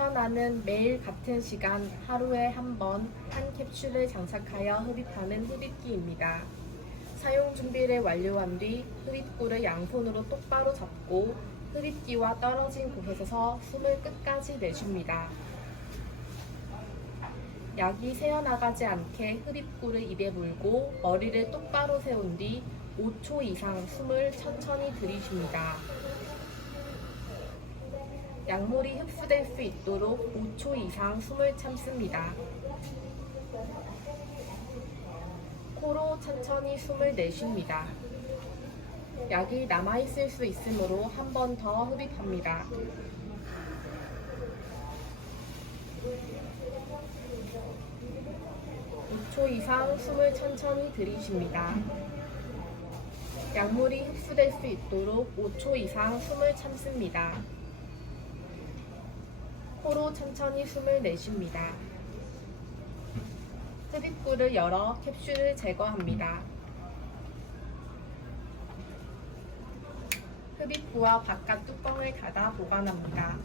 나타나는 매일 같은 시간 하루에 한 번 한 캡슐을 장착하여 흡입하는 흡입기입니다. 사용 준비를 완료한 뒤 흡입구를 양손으로 똑바로 잡고 흡입기와 떨어진 곳에서 숨을 끝까지 내쉽니다. 약이 새어나가지 않게 흡입구를 입에 물고 머리를 똑바로 세운 뒤 5초 이상 숨을 천천히 들이쉽니다. 약물이 흡수될 수 있도록 5초 이상 숨을 참습니다. 코로 천천히 숨을 내쉽니다. 약이 남아있을 수 있으므로 한 번 더 흡입합니다. 5초 이상 숨을 천천히 들이쉽니다. 약물이 흡수될 수 있도록 5초 이상 숨을 참습니다. 코로 천천히 숨을 내쉽니다. 흡입구를 열어 캡슐을 제거합니다. 흡입구와 바깥 뚜껑을 닫아 보관합니다.